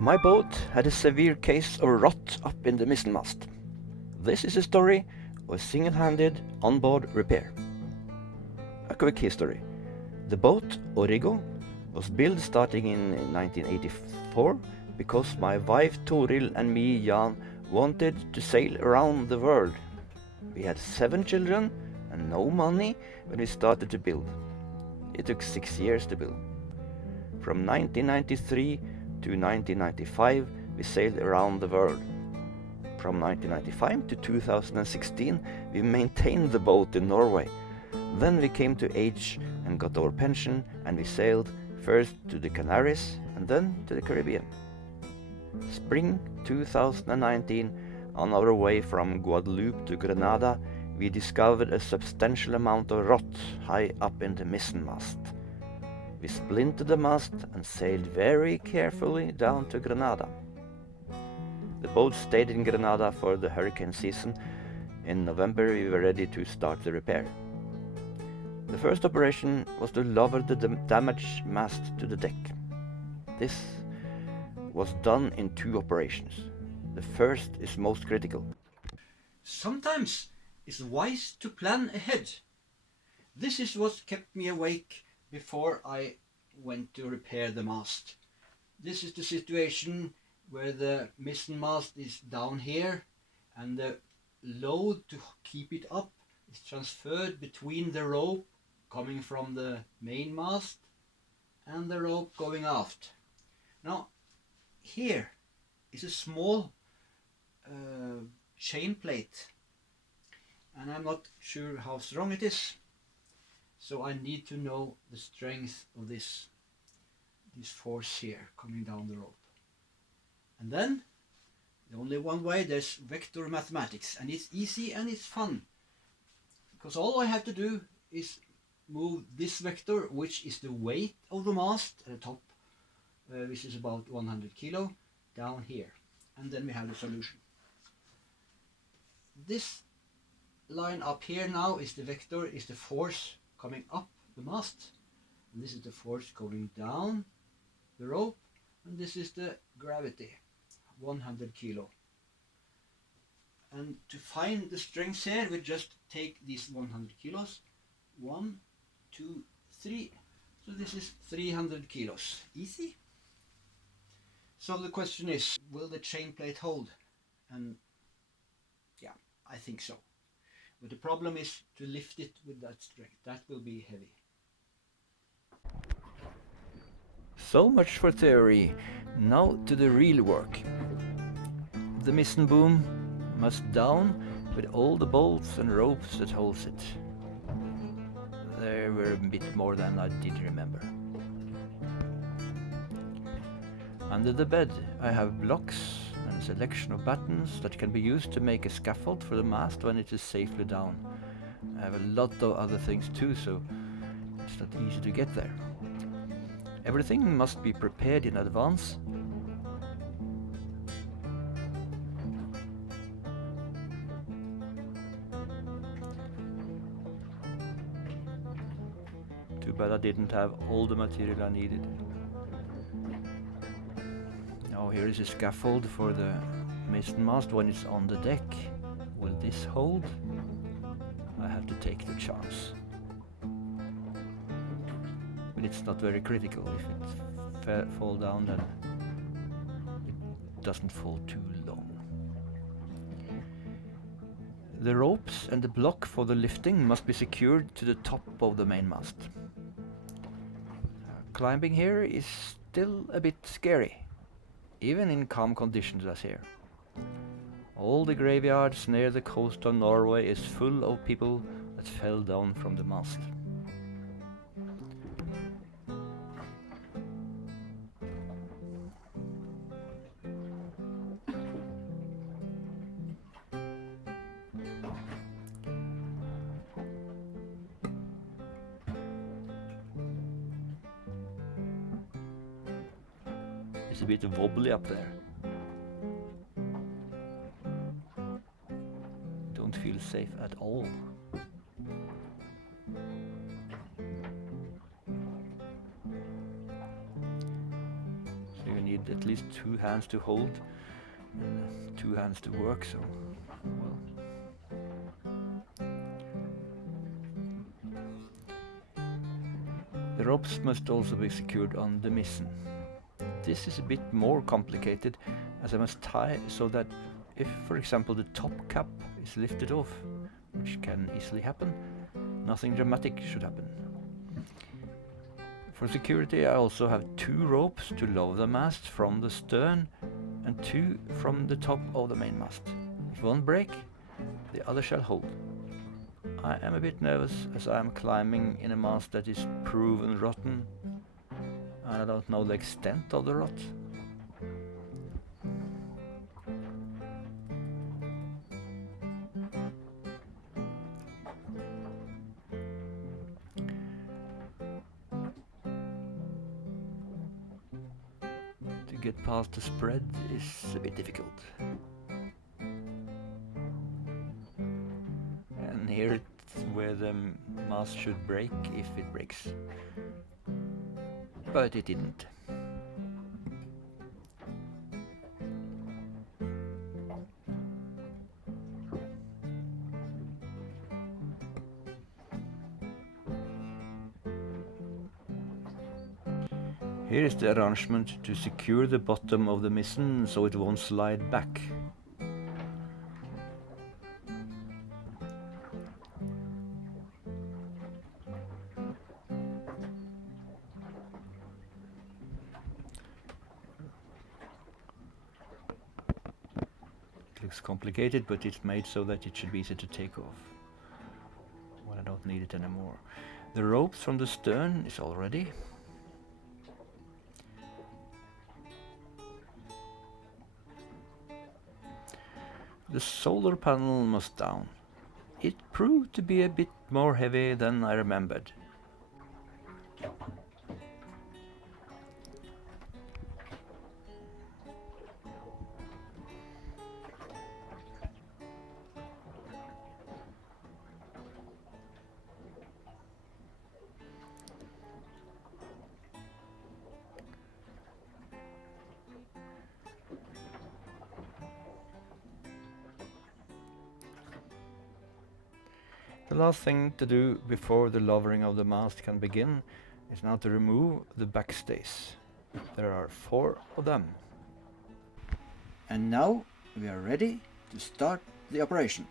My boat had a severe case of rot up in the mizzenmast. This is a story of a single-handed onboard repair. A quick history. The boat, Origo, was built starting in 1984 because my wife Toril and me, Jan, wanted to sail around the world. We had 7 children and no money when we started to build. It took 6 years to build. From 1993 to 1995, we sailed around the world. From 1995 to 2016, we maintained the boat in Norway. Then we came to age and got our pension, and we sailed first to the Canaries and then to the Caribbean. Spring 2019, on our way from Guadeloupe to Grenada, we discovered a substantial amount of rot high up in the mizzenmast. We splintered the mast and sailed very carefully down to Grenada. The boat stayed in Grenada for the hurricane season. In November we were ready to start the repair. The first operation was to lower the damaged mast to the deck. This was done in 2 operations. The first is most critical. Sometimes it's wise to plan ahead. This is what kept me awake before I went to repair the mast. This is the situation where the mizzenmast is down here and the load to keep it up is transferred between the rope coming from the main mast and the rope going aft. Now here is a small chain plate, and I'm not sure how strong it is, so I need to know the strength of this force here coming down the rope. And then the only one way, there's vector mathematics, and it's easy and it's fun, because all I have to do is move this vector, which is the weight of the mast at the top, which is about 100 kilo, down here, and then we have the solution. This line up here now is the vector, is the force coming up the mast, and this is the force going down the rope, and this is the gravity, 100 kilo. And to find the strength here, we just take these 100 kilos, 1, 2, 3, so this is 300 kilos, easy. So the question is, will the chain plate hold? And yeah, I think so. But the problem is to lift it with that strength. That will be heavy. So much for theory. Now to the real work. The mizzen boom must down with all the bolts and ropes that holds it. There were a bit more than I did remember. Under the bed I have blocks and a selection of buttons that can be used to make a scaffold for the mast when it is safely down. I have a lot of other things too, so it's not easy to get there. Everything must be prepared in advance. Too bad I didn't have all the material I needed. Now here is a scaffold for the mizzenmast when it's on the deck. Will this hold? I have to take the chance. But it's not very critical. If it fall down, then it doesn't fall too long. The ropes and the block for the lifting must be secured to the top of the main mast. Climbing here is still a bit scary, even in calm conditions as here. All the graveyards near the coast of Norway is full of people that fell down from the mast. It's a bit wobbly up there. Don't feel safe at all. So you you need at least 2 hands to hold and 2 hands to work, so well. The ropes must also be secured on the mizzen. This is a bit more complicated, as I must tie so that if, for example, the top cap is lifted off, which can easily happen, nothing dramatic should happen. For security, I also have 2 ropes to lower the mast from the stern and 2 from the top of the main mast. If one break, the other shall hold. I am a bit nervous as I am climbing in a mast that is proven rotten, and I don't know the extent of the rot. To get past the spread is a bit difficult. And here it's where the mast should break if it breaks. But it didn't. Here is the arrangement to secure the bottom of the mizzen so it won't slide back. It looks complicated, but it's made so that it should be easy to take off when I don't need it anymore. The ropes from the stern is all ready. The solar panel must down. It proved to be a bit more heavy than I remembered. The last thing to do before the lowering of the mast can begin is now to remove the backstays. There are 4 of them. And now we are ready to start the operation.